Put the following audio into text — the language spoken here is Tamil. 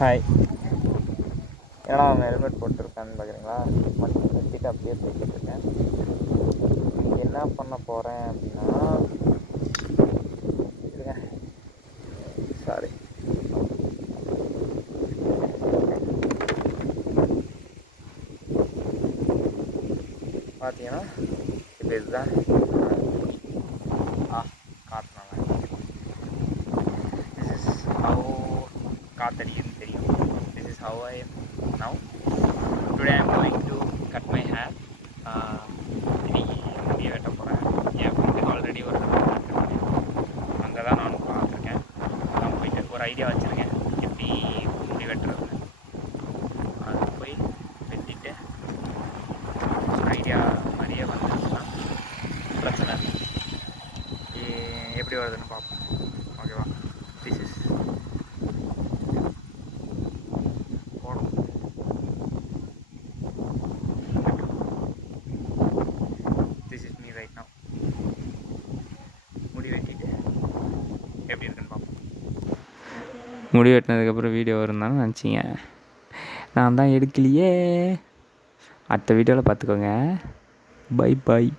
ஹாய். ஏன்னா அவன் ஹெல்மெட் போட்டிருக்கான்னு பார்க்குறீங்களா? மட்டும் வச்சுட்டு அப்படியே போய்கிட்டு இருக்கேன். என்ன பண்ண போகிறேன் அப்படின்னா, இருங்க, சாரி, பார்த்தீங்கன்னா இப்போ இதுதான் காற்று நல்லா. திஸ் இஸ் ஹவ் காற்றடிக்குதுன்னு தெரியும். This is how I am now. Today I am going to cut my hair. இன்னைக்கு முடிய வெட்ட போகிறேன். என் ஃப்ரெண்டுக்கு ஆல்ரெடி ஒரு அங்கே தான் நானும் பார்த்துருக்கேன். நான் போயிட்டு ஒரு ஐடியா வச்சுருக்கேன் எப்படி முடி வெட்டுறதுன்னு. அது போய் வெட்டிட்டு ஒரு ஐடியா மாதிரியே வந்துருச்சுன்னா பிரச்சனை எப்படி வருதுன்னு பார்ப்போம். ஓகேவா? திஸ் இஸ் போடும். This is me right now. முடி வெட்டிட்டு எப்படி இருக்குன்னு பார்ப்போம். முடி வெட்டினதுக்கப்புறம் வீடியோ வருந்தான்னு நினச்சிங்க. நான் தான் எடுக்கலையே. அடுத்த வீடியோவில் பார்த்துக்கோங்க. Bye bye.